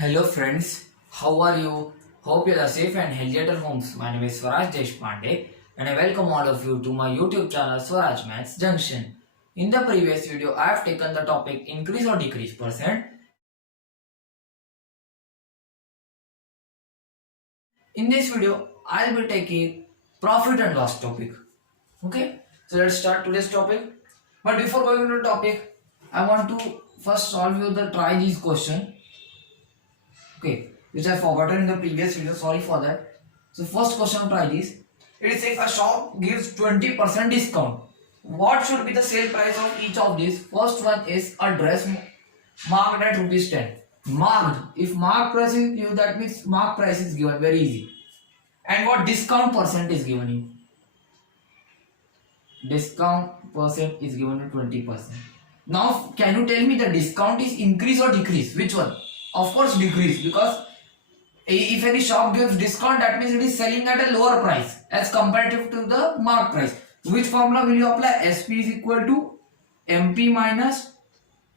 Hello friends, how are you? Hope you are safe and healthy at your homes. My name is Swaraj Deshpande and I welcome all of you to my YouTube channel Swaraj Maths Junction. In the previous video, I have taken the topic increase or decrease percent. In this video, I will be taking profit and loss topic. Okay, so let's start today's topic. But before going into the topic, I want to first solve you the try these question. Okay, which I forgotten in the previous video. Sorry for that. So first question, try this. It is saying a shop gives 20% discount. What should be the sale price of each of these? First one is a dress marked at rupees 10. Marked. If marked price is given, that means marked price is given. Very easy. And what discount percent is given you? Discount percent is given to 20%. Now, can you tell me the discount is increase or decrease? Which one? Of course, decrease, because if any shop gives discount, that means it is selling at a lower price as comparative to the mark price. Which formula will you apply? SP is equal to MP minus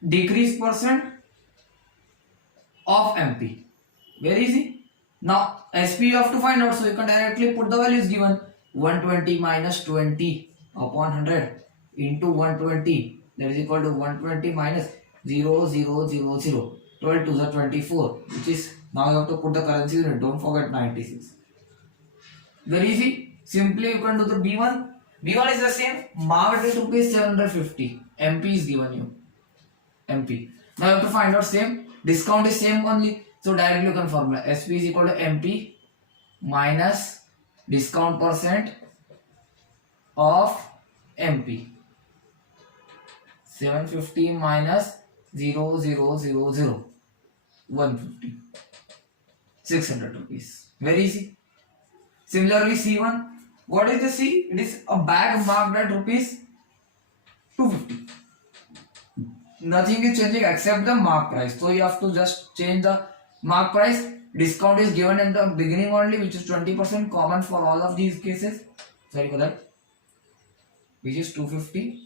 decrease percent of MP. Very easy. Now SP you have to find out, so you can directly put the values given. 120 minus 20 upon 100 into 120, that is equal to 120 minus 0 0 0 0. 12 to the 24, which is, now you have to put the currency in it, don't forget 96. Very easy. Simply you can do the B1. B1 is the same, marked at rupees 750. MP is given you. MP. Now you have to find out same. Discount is same only. So directly you can formula SP is equal to MP minus discount percent of MP. 750 minus 0 0 0 0. 150. 600 rupees. Very easy. Similarly, C1. What is the C? It is a bag marked at rupees 250. Nothing is changing except the mark price. So you have to just change the mark price. Discount is given in the beginning only, which is 20%, common for all of these cases. Sorry for that. Which is 250.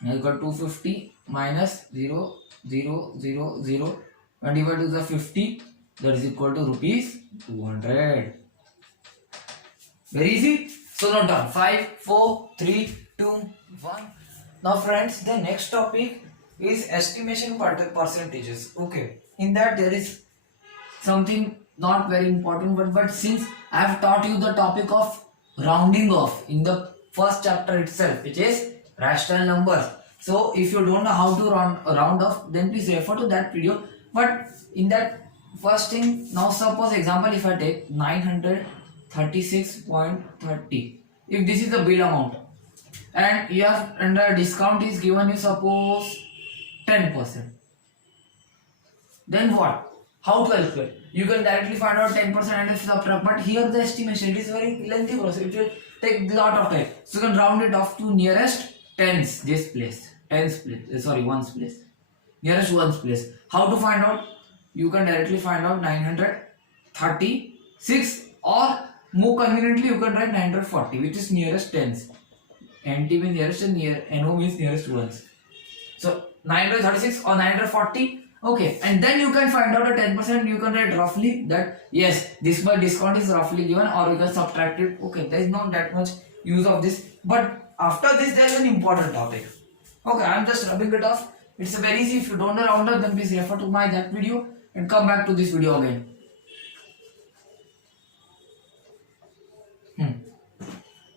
Now you got 250 minus 0 0 0 0. And divided to the 50, that is equal to rupees 200. Very easy. So now done. 5 4 3 2 1. Now friends, the next topic is estimation percentages. Okay, in that there is something not very important, but since I have taught you the topic of rounding off in the first chapter itself, which is rational numbers. So if you don't know how to round off, then please refer to that video. But in that first thing, now suppose example, if I take 936.30, if this is the bill amount and you have under discount is given you suppose 10%, then what? How to calculate? You can directly find out 10% and subtract, but here the estimation, it is very lengthy process, it will take a lot of time. So you can round it off to nearest tens, this place, tens place, sorry, ones place, nearest ones place. How to find out? You can directly find out 936, or more conveniently you can write 940, which is nearest tens. NT means nearest and NO means nearest ones. So 936 or 940. Okay, and then you can find out a 10%. You can write roughly that yes, this much discount is roughly given, or you can subtract it. Okay, there is not that much use of this, but after this there is an important topic. Okay, I am just rubbing it off. It's very easy. If you don't know rounder, then please refer to my that video and come back to this video again.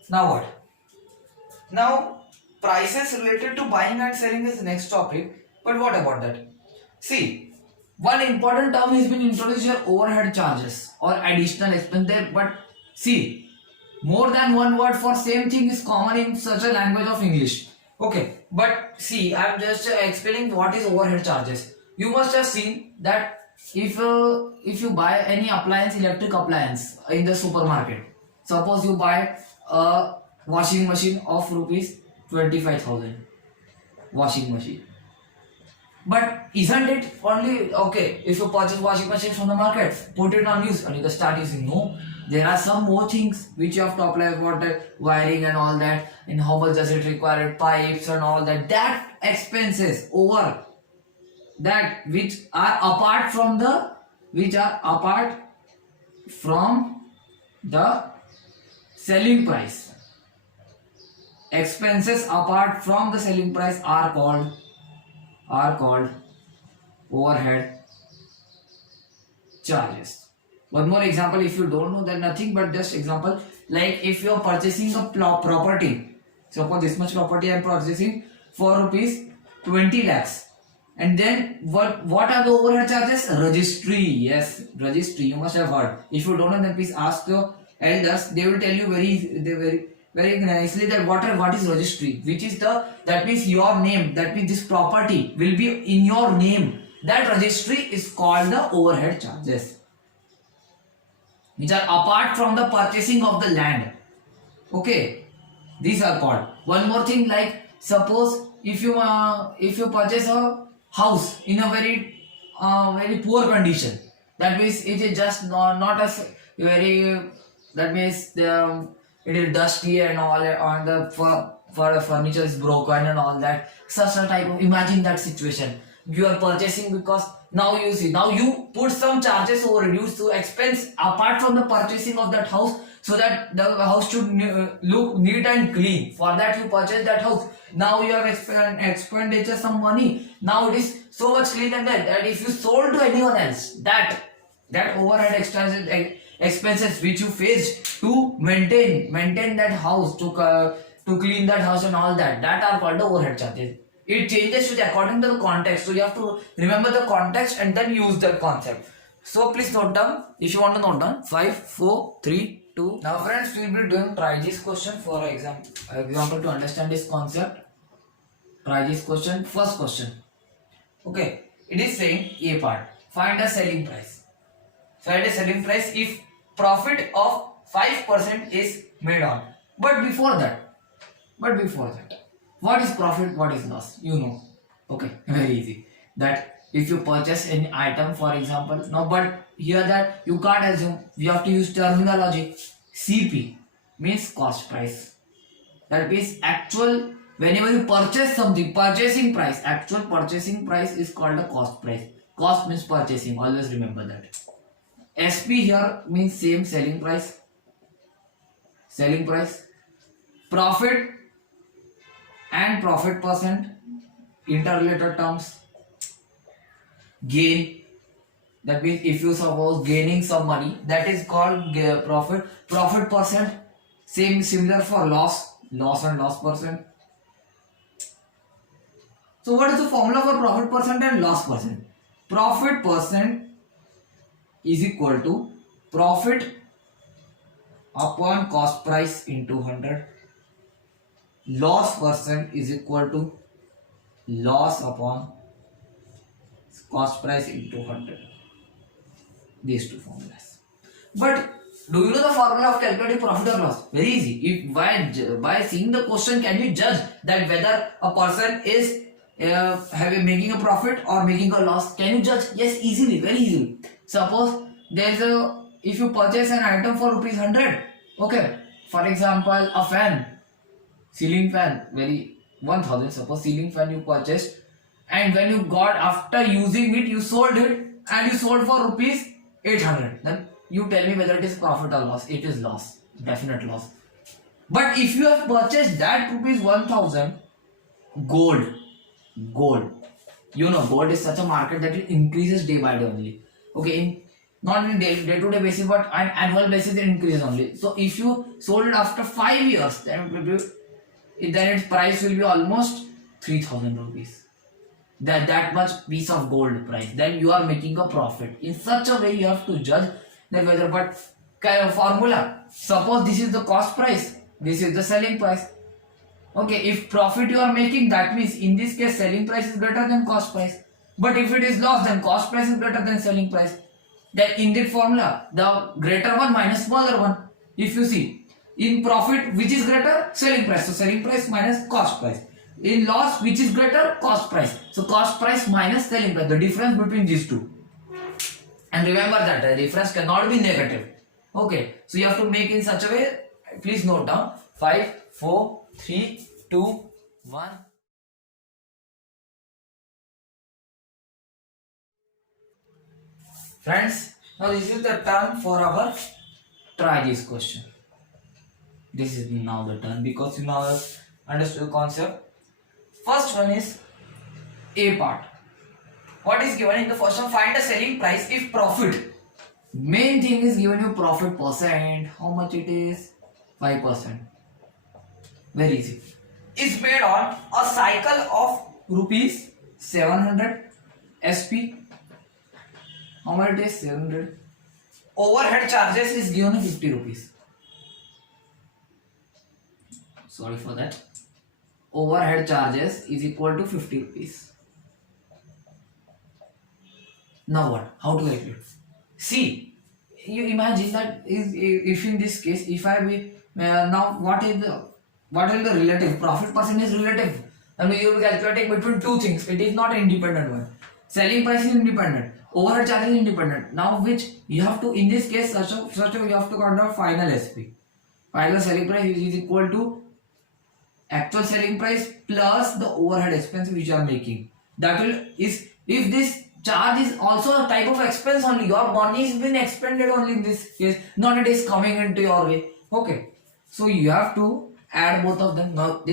Now what? Now prices related to buying and selling is the next topic. But what about that? See, one important term has been introduced here: overhead charges or additional expense there. But see, more than one word for same thing is common in such a language of English. Okay, but see, I am just explaining what is overhead charges. You must have seen that if you buy any appliance, electric appliance in the supermarket, suppose you buy a washing machine of rupees 25,000, washing machine. But isn't it only okay if you purchase washing machine from the market, put it on use and you can start using? No, there are some more things which you have to apply for the wiring and all that, and how much does it require, pipes and all that. That expenses over that which are apart from the which are apart from the selling price. Expenses apart from the selling price are called overhead charges. One more example, if you don't know, then nothing but just example, like if you are purchasing a property, suppose this much property I am purchasing for rupees 20 lakhs, and then what are the overhead charges? Registry. Yes, registry, you must have heard. If you don't know, then please ask your elders. They will tell you very nicely that what is registry, which is that means your name, that means this property will be in your name. That registry is called the overhead charges, which are apart from the purchasing of the land. Okay, these are called. One more thing, like suppose if you purchase a house in a very poor condition, that means it is just not as very, that means it is dusty and all, and the furniture is broken and all that, such a type of, imagine that situation. You are purchasing because now you put some charges or reduce to expense apart from the purchasing of that house, so that the house should look neat and clean. For that you purchase that house. Now you have expenditure some money. Now it is so much clean and that if you sold to anyone else, that overhead expenses which you faced to maintain that house, to clean that house and all that are called the overhead charges. It changes with according to the context, so you have to remember the context and then use that concept. So please note down, if you want to note down. 5, 4, 3, 2. Now friends, we will be doing try this question for example to understand this concept. Try this question. First question. Okay, it is saying A part, find a selling price. Find a selling price if profit of 5% is made on. But before that, what is profit, what is loss? You know. Okay, very easy. That if you purchase any item, for example, now, but here that you can't assume, you have to use terminology. CP means cost price. That means actual, whenever you purchase something, purchasing price, actual purchasing price is called a cost price. Cost means purchasing, always remember that. SP here means same, selling price. Profit and profit percent, interrelated terms. Gain, that means if you suppose gaining some money, that is called profit. Profit percent, similar for loss and loss percent. So what is the formula for profit percent and loss percent? Profit percent is equal to profit upon cost price into 100. Loss percent is equal to loss upon cost price into 100. These two formulas. But do you know the formula of calculating profit or loss? Very easy. If by seeing the question, can you judge that whether a person is making a profit or making a loss? Can you judge? Yes, easily, very easily. Suppose if you purchase an item for rupees 100, okay, for example a fan, ceiling fan, 1000, suppose ceiling fan you purchased, and when you got, after using it, you sold it, and you sold for rupees 800, then you tell me whether it is profit or loss. It is loss, definite loss. But if you have purchased that rupees 1000 gold, you know gold is such a market that it increases day by day only. Okay, not in day-to-day basis, but on annual basis it increases only. So if you sold it after 5 years, then its price will be almost 3000 rupees. That much piece of gold price. Then you are making a profit. In such a way you have to judge that whether, but kind of formula. Suppose this is the cost price, this is the selling price. Okay, if profit you are making, that means in this case selling price is greater than cost price. But if it is loss, then cost price is greater than selling price. Then in that formula, the greater one minus smaller one. If you see, in profit, which is greater? Selling price. So selling price minus cost price. In loss, which is greater? Cost price. So cost price minus selling price. The difference between these two. And remember that the difference cannot be negative. Okay. So you have to make in such a way. Please note down. 5, 4, 3, 2, 1. Friends, now this is the turn for our try this question. This is now the turn because you now have understood the concept. First one is A part. What is given in the first one? Find the selling price if profit. Main thing is given you profit percent. How much it is? 5%. Very easy. Is made on a cycle of rupees 700 SP. How much it is? 700. Overhead charges is given 50 rupees. Sorry for that. Overhead charges is equal to 50 rupees. Now what? How to calculate? See, you imagine that if in this case, if I be now what is the relative profit percent is relative. I mean you are calculating between two things. It is not independent one. Selling price is independent. Overhead charge is independent. Now which you have to in this case such a you have to count out final SP. Final selling price is equal to actual selling price plus the overhead expense which you are making. That will is if this charge is also a type of expense only. Your money is been expended only in this case, not it is coming into your way. Okay, so you have to add both of them. Now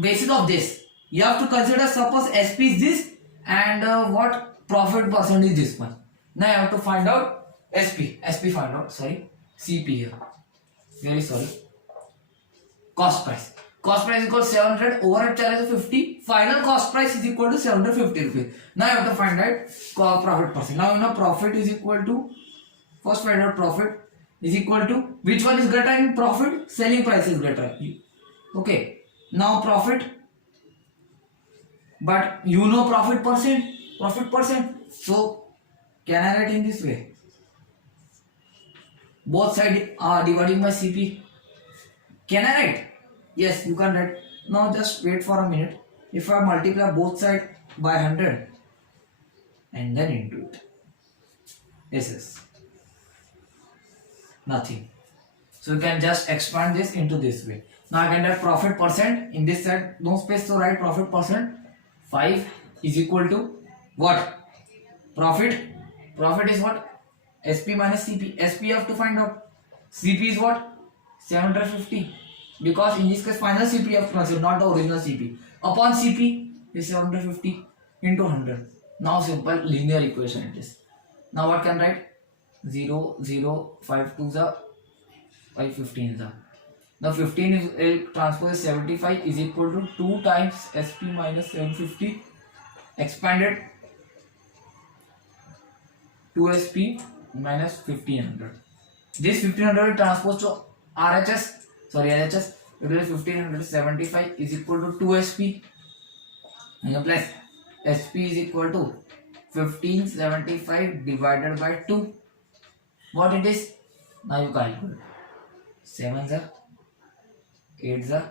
basis of this, you have to consider suppose SP is this and what profit percent is this one. Now you have to find out SP find out. Sorry, CP here. Very sorry. Cost price. Cost price is equal to 700, overhead charge is 50, final cost price is equal to 750 rupees. Now you have to find out profit percent. Now you know profit is equal to, first find out profit is equal to, which one is greater in profit? Selling price is greater. Okay, now profit, but you know profit percent. So can I write in this way? Both sides are dividing by CP. Can I write? Yes, you can write. Now just wait for a minute. If I multiply both sides by 100 and then into it, yes, nothing. So you can just expand this into this way. Now I can write profit percent in this side. No space to write profit percent. 5 is equal to what? Profit is what? SP minus CP. SP you have to find out. CP is what? 750. Because in this case final CP you have to consider, not the original CP. Upon CP is 750 into 100. Now simple linear equation it is. Now what can write? 0, 0, 5 2 the 5 15 the. Now 15 is L transpose is 75 is equal to 2 times SP minus 750 expanded 2 SP minus 1500. This 1500 transpose to RHS. Sorry, LHS, it will be 1575 is equal to 2 SP and plus SP is equal to 1575 divided by 2. What it is? Now you calculate. 7s are 8s are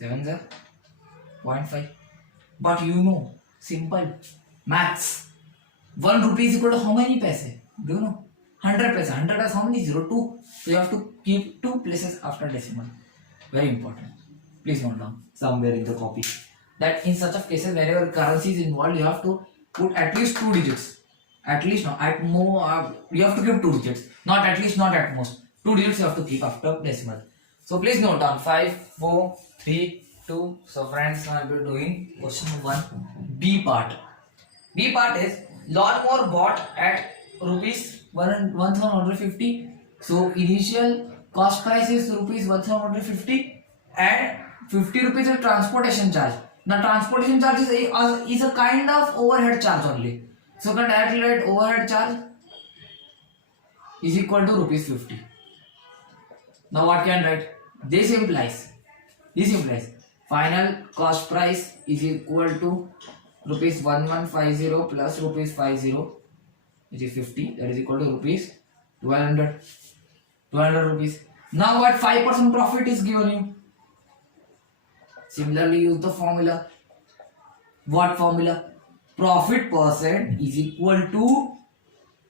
7s are 0.5. But you know, simple maths. 1 rupee is equal to how many paise? Do you know? 100 paise. 100 has how many? 0, 2. So you have to keep 2 places after decimal. Very important. Please note down somewhere in the copy that in such of cases wherever currency is involved, you have to put at least 2 digits. At least no, at more you have to give 2 digits. Not at least, not at most. 2 digits you have to keep after decimal. So please note down 5, 4, 3, 2. So friends, I will be doing question 1. B part. B part is lawnmower bought at rupees 1150. So initial cost price is rupees 1150 and 50 rupees of transportation charge. Now transportation charge is a kind of overhead charge only. So can calculate overhead charge is equal to rupees 50. Now what can write? This implies final cost price is equal to rupees 1150 plus rupees 50, which is 50, that is equal to rupees 1200 rupees. Now what 5% profit is given you? Similarly use the formula. What formula? Profit percent is equal to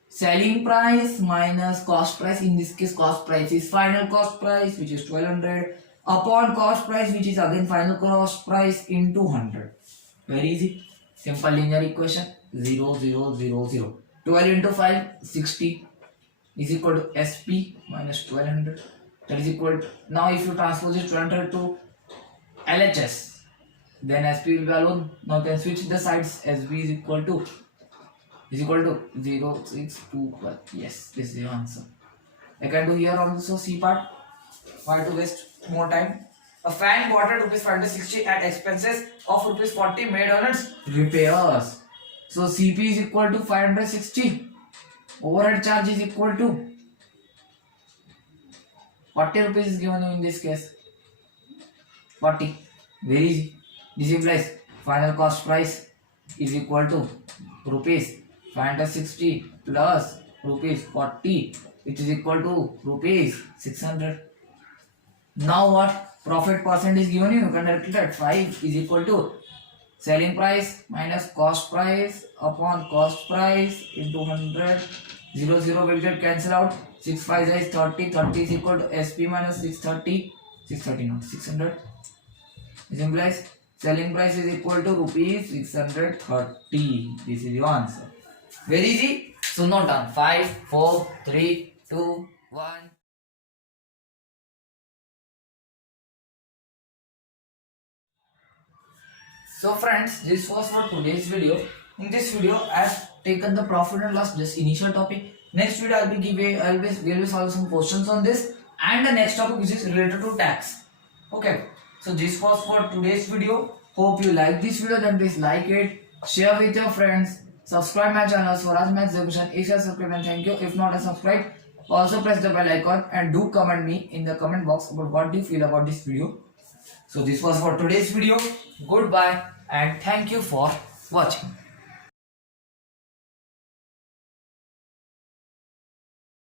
selling price minus cost price. In this case cost price is final cost price, which is 1200, upon cost price, which is again final cost price, into 100. Very easy. Simple linear equation. 0 0 0 0. 12 into 5, 60 is equal to SP minus 1200. That is equal to, now if you transpose this 1200 to LHS, then SP will be alone. Now you can switch the sides. SB is equal to 0.621. Yes, this is the answer. I can do here also C part. Why to waste more time? A fan bought at rupees 560 at expenses of rupees 40 made on its repairs. So CP is equal to 560. Overhead charge is equal to 40 rupees is given in this case. 40. Very easy. This implies final cost price is equal to rupees 560 plus rupees 40, which is equal to rupees 600. Now what? Profit percent is given you can directly at 5 is equal to selling price minus cost price upon cost price into 100. 0 will get cancelled out. 6 5 is 30. 30 is equal to SP minus 630. 630 not 600. This implies selling price is equal to rupees 630. This is your answer. Very easy. So not done. 5 4 3 2 1. So friends, this was for today's video. In this video, I have taken the profit and loss, just initial topic. Next video, I will be solving some questions on this, and the next topic which is related to tax. Okay. So this was for today's video. Hope you like this video. Then please like it, share with your friends, subscribe my channel Swaraj Maths Execution. If you are subscribed, then thank you. If not, subscribe. Also press the bell icon and do comment me in the comment box about what do you feel about this video. So this was for today's video. Goodbye and thank you for watching.